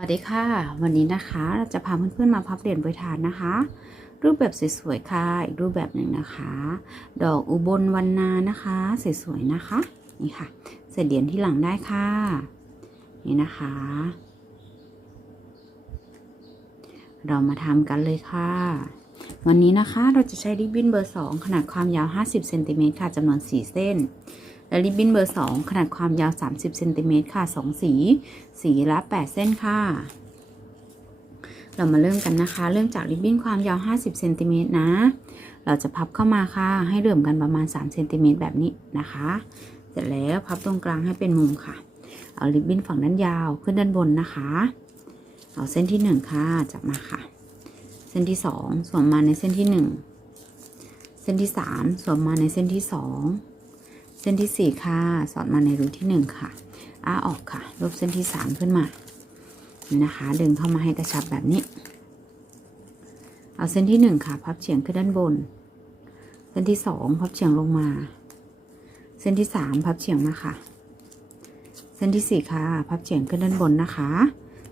วัสดีค่ะ วันนี้นะคะเราจะพาเพื่อนๆมาพับเหรียญโปรยทานนะคะ รูปแบบสวยๆค่ะอีกรูปแบบหนึ่งนะคะ ดอกอุบลวันนานะคะสวยๆนะคะนี่ค่ะใส่เหรียญที่หลังได้ค่ะ นี่นะคะ เรามาทำกันเลยค่ะ วันนี้นะคะเราจะใช้ริบบิ้นเบอร์ 2 ขนาดความยาว 50เซนติเมตรค่ะจำนวน 4 เส้น และริบบิ้นเบอร์ 2 ขนาดความยาว 30เซนติเมตรค่ะ 2 สี สีละ 8 เส้นค่ะ เรามาเริ่มกันนะคะ เริ่มจากริบบิ้นความยาว 50เซนติเมตรนะ เราจะพับเข้ามาค่ะ ให้เหลื่อมกันประมาณ3เซนติเมตรแบบนี้นะคะ เสร็จแล้วพับตรงกลางให้เป็นมุมค่ะ เอาริบบิ้นฝั่งด้านยาวขึ้นด้านบนนะคะ เอาเส้นที่ 1 ค่ะ จับมาค่ะ เส้นที่ 2 สวมมาในเส้นที่ 1 เส้นที่ 3 สวมมาในเส้นที่ 2 ส้นที่ 4 ค่ะ สอดมาในรูที่ 1 ค่ะ อ้าออกค่ะ ลบเส้นที่ 3 ขึ้นมานี่นะคะ ดึงเข้ามาให้กระชับแบบนี้ เอาเส้นที่ 1 ค่ะ พับเฉียงขึ้นด้านบน เส้นที่ 2 พับเฉียงลงมา เส้นที่ 3 พับเฉียงมาค่ะ เส้นที่ 4 ค่ะ พับเฉียงขึ้นด้านบนนะคะ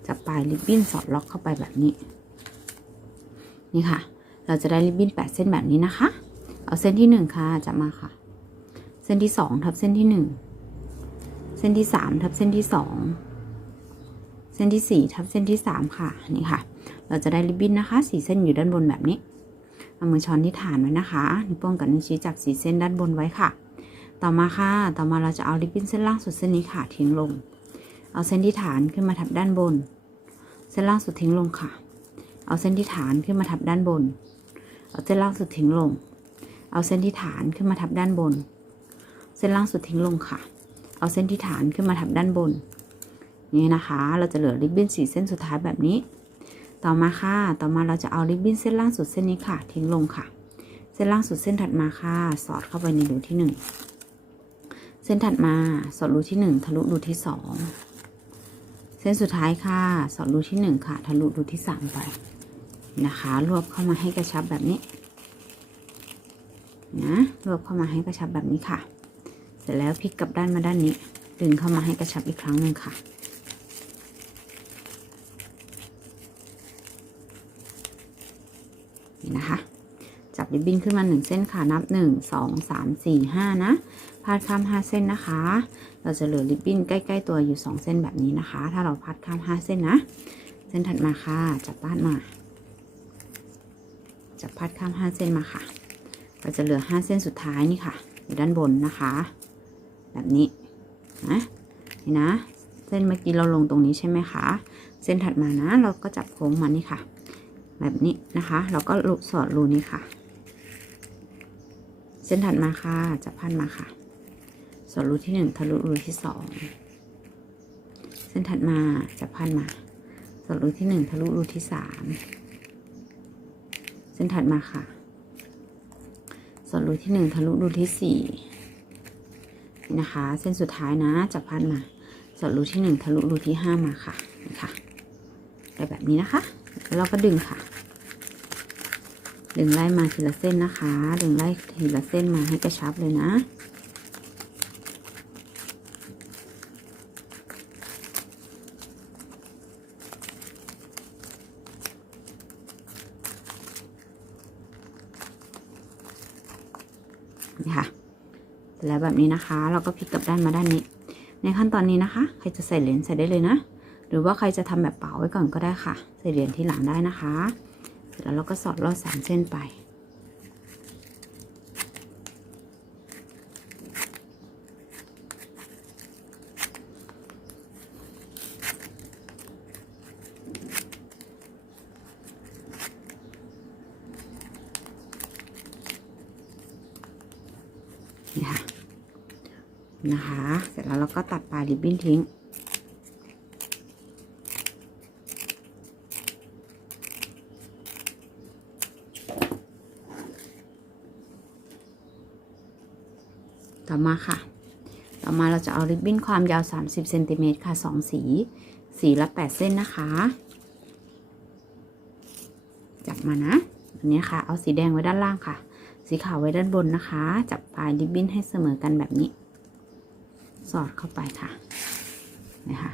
จับปลายริบบิ้นสอดล็อกเข้าไปแบบนี้ นี่ค่ะ เราจะได้ริบบิ้น 8 เส้นแบบนี้นะคะ เอาเส้นที่ 1 ค่ะ จับมาค่ะ เส้นที่2ทับเส้นที่1เส้นที่3ทับเส้นที่2เส้นที่4ทับเส้นที่3ค่ะนี่ค่ะ เราจะได้ริบบิ้นนะคะสีเส้นอยู่ด้านบนแบบนี้เอามือช้อนที่ฐานไว้นะคะนิ้วโป้งกับนิ้วชี้จับสีเส้นด้านบนไว้ค่ะ ต่อมาค่ะ ต่อมาเราจะเอาริบบิ้นเส้นล่างสุดเส้นนี้ค่ะทิ้งลง เอาเส้นที่ฐานขึ้นมาทับด้านบน เส้นล่างสุดทิ้งลงค่ะ เอาเส้นที่ฐานขึ้นมาทับด้านบน เอาเส้นล่างสุดทิ้งลง เอาเส้นที่ฐานขึ้นมาทับด้านบน เส้นล่างสุดทิ้งลงค่ะ เอาเส้นที่ฐานขึ้นมาทับด้านบน นี่นะคะ เราจะเหลือริบบิ้นสีเส้นสุดท้ายแบบนี้ ต่อมาค่ะ ต่อมาเราจะเอาริบบิ้นเส้นล่างสุดเส้นนี้ค่ะ ทิ้งลงค่ะ เส้นล่างสุดเส้นถัดมาค่ะ สอดเข้าไปในรูที่หนึ่งเส้นถัดมาสอดรูที่หนึ่งทะลุรูที่สองเส้นสุดท้ายค่ะ สอดรูที่หนึ่งค่ะ ทะลุรูที่สามไปนะคะ รวบเข้ามาให้กระชับแบบนี้นะรวบเข้ามาให้กระชับแบบนี้ค่ะ สร็จแล้วพลิกกลับด้านมาด้านนี้ ดึงเข้ามาให้กระชับอีกครั้งหนึ่งค่ะ นี่นะคะ จับริบบิ้นขึ้นมาหนึ่งเส้นค่ะ นับหนึ่งสองสามสี่ห้านะ พาดข้ามห้าเส้นนะคะ เราจะเหลือริบบิ้นใกล้ๆตัวอยู่สองเส้นแบบนี้นะคะ ถ้าเราพัดข้ามห้าเส้นนะ เส้นถัดมาค่ะ จับพาดมา จับพัดข้ามห้าเส้นมาค่ะ เราจะเหลือห้าเส้นสุดท้ายนี่ค่ะอยู่ด้านบนนะคะ แบบนี้นะนี่นะ เส้นเมื่อกี้เราลงตรงนี้ใช่ไหมคะเส้นถัดมานะ เราก็จับโค้งมานี่ค่ะ แบบนี้นะคะ เราก็ลูสอดรูนี้ค่ะ เส้นถัดมาค่ะ จับพันมาค่ะ สอดรูที่หนึ่งทะลุรูที่สองเส้นถัดมาจับพันมา สอดรูที่หนึ่งทะลุรูที่สามเส้นถัดมาค่ะ สอดรูที่หนึ่งทะลุรูที่สี่ นะคะ เส้นสุดท้ายนะจับพันมาสอดรูที่หนึ่งทะลุรูที่ห้ามาค่ะนี่ค่ะได้แบบนี้นะคะ แล้วเราก็ดึงค่ะ ดึงไล่มาทีละเส้นนะคะ ดึงไล่ทีละเส้นมาให้กระชับเลยนะนี่ค่ะ แล้วแบบนี้นะคะ เราก็พลิกกลับด้านมาด้านนี้ ในขั้นตอนนี้นะคะ ใครจะใส่เหรียญใส่ได้เลยนะ หรือว่าใครจะทำแบบเป๋าไว้ก่อนก็ได้ค่ะ ใส่เหรียญที่หลังได้นะคะ เสร็จแล้วเราก็สอดลอดสามเส้นไป นี่ค่ะ นะคะ เสร็จแล้วเราก็ตัดปลายริบบิ้นทิ้ง ต่อมาค่ะ ต่อมาเราจะเอาริบบิ้นความยาว 30เซนติเมตรค่ะ 2 สี สีละ 8 เส้นนะคะ จับมานะ อันนี้ค่ะ เอาสีแดงไว้ด้านล่างค่ะ สีขาวไว้ด้านบนนะคะ จับปลายริบบิ้นให้เสมอกันแบบนี้ สอดเข้าไปค่ะนะคะ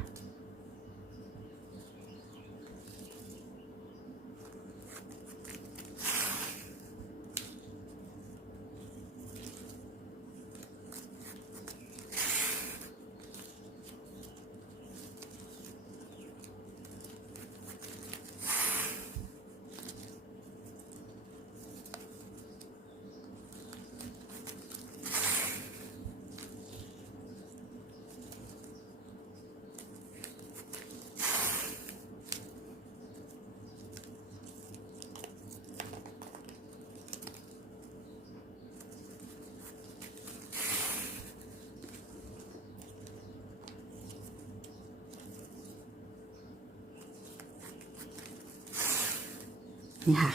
นี่ค่ะ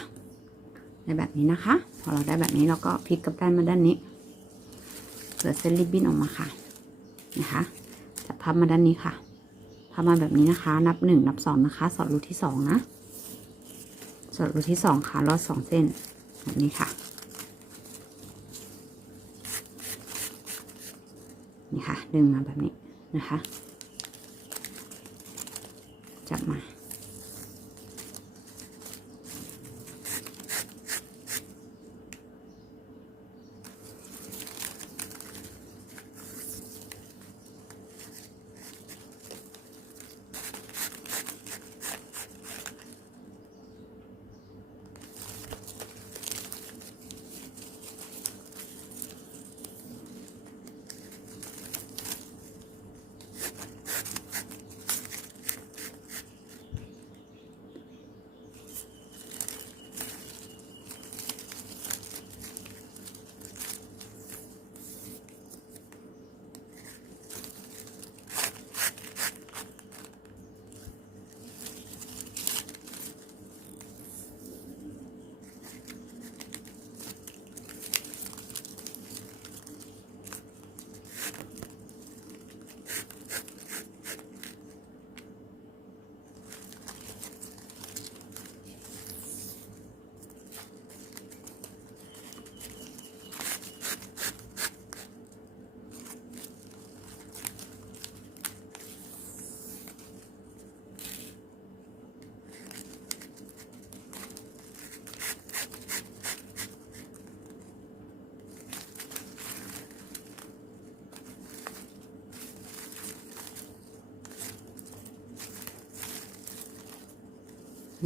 ได้แบบนี้นะคะ พอเราได้แบบนี้เราก็พลิกกลับด้านมาด้านนี้เปิดเส้นริบบิ้นออกมาค่ะนะคะจะพับมาด้านนี้ค่ะพับมาแบบนี้นะคะ นับหนึ่งนับสองนะคะ สอดรูที่สองนะ สอดรูที่สองค่ะลอดสองเส้นแบบนี้ค่ะนี่ค่ะดึงมาแบบนี้นะคะ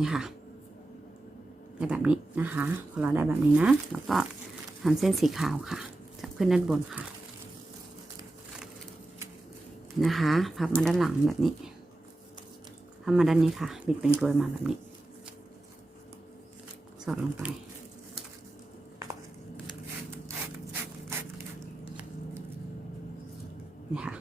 นี่ค่ะ ได้แบบนี้นะคะพอเราได้แบบนี้นะ แล้วก็ทำเส้นสีขาวค่ะ จับขึ้นด้านบนค่ะ นะคะ พับมาด้านหลังแบบนี้ พับมาด้านนี้ค่ะ บิดเป็นกลวยมาแบบนี้ สอดลงไปนี่ค่ะ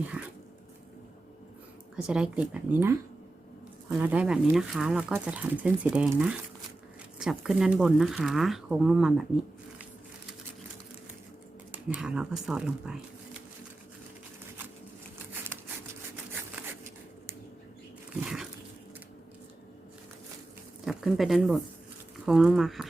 นี่ค่ะ ก็จะได้กลีบแบบนี้นะ พอเราได้แบบนี้นะคะ เราก็จะทำเส้นสีแดงนะ จับขึ้นด้านบนนะคะ โค้งลงมาแบบนี้นะคะเราก็สอดลงไป นี่ค่ะ จับขึ้นไปด้านบนโค้งลงมาค่ะ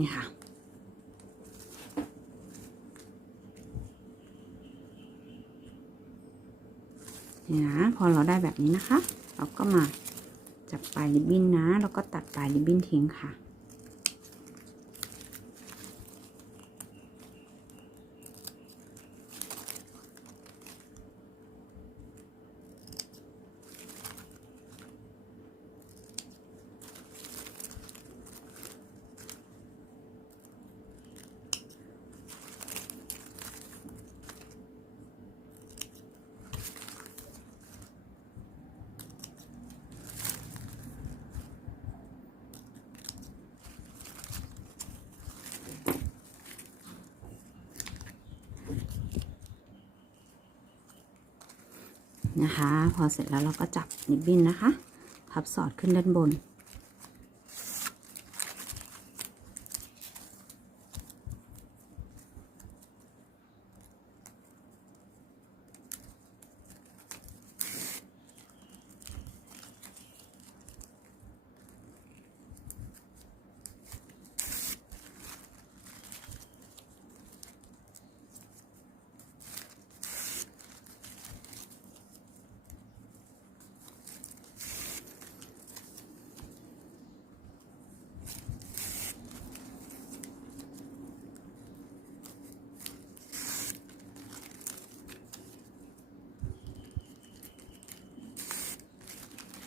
นี่ค่ะ นี่นะพอเราได้แบบนี้นะคะ เราก็มาจับปลายริบบิ้นนะ แล้วก็ตัดปลายริบบิ้นทิ้งค่ะ นะคะ พอเสร็จแล้วเราก็จับนิบบิ้นนะคะ พับสอดขึ้นด้านบน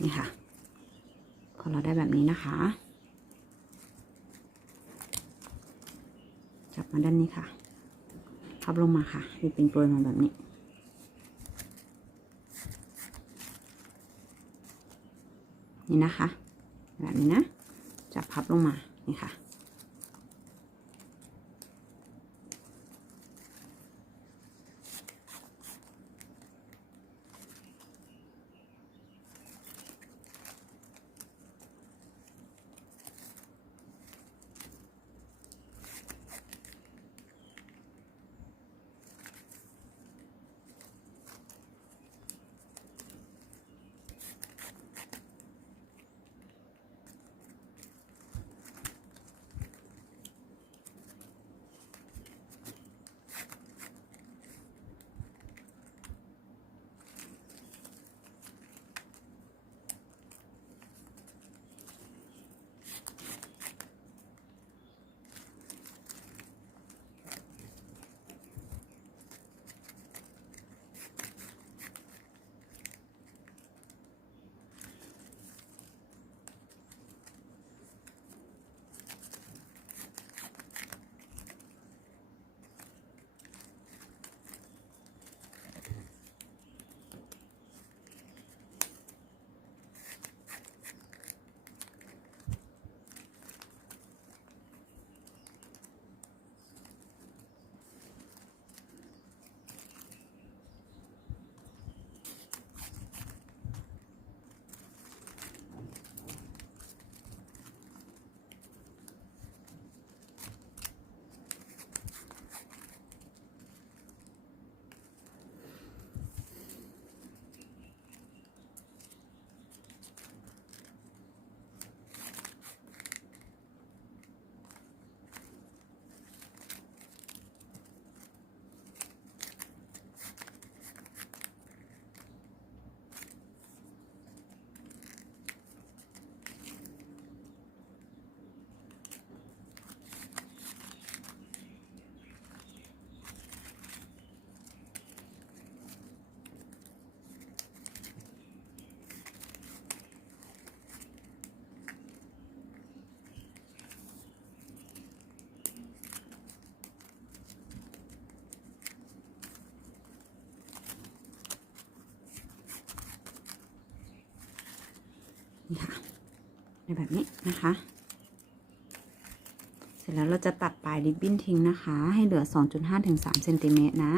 นี่ค่ะพอเราได้แบบนี้นะคะ จับมาด้านนี้ค่ะ พับลงมาค่ะนี่เป็นโปรยมาแบบนี้นี่นะคะ แบบนี้นะ จับพับลงมา นี่ค่ะ แบบนี้นะคะ เสร็จแล้วเราจะตัดปลายริบบิ้นทิ้งนะคะ ให้เหลือ 2.5ถึง3เซนติเมตรนะ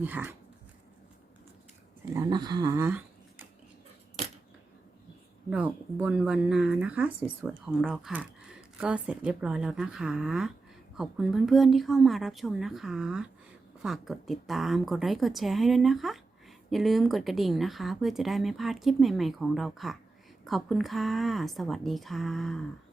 นี่ค่ะ เสร็จแล้วนะคะ ดอกบนวันนานะคะ สวยๆของเราค่ะ ก็เสร็จเรียบร้อยแล้วนะคะ ขอบคุณเพื่อนๆที่เข้ามารับชมนะคะ ฝากกดติดตามกดไลค์กดแชร์ให้ด้วยนะคะ อย่าลืมกดกระดิ่งนะคะ เพื่อจะได้ไม่พลาดคลิปใหม่ ๆ ของเราค่ะ ขอบคุณค่ะ สวัสดีค่ะ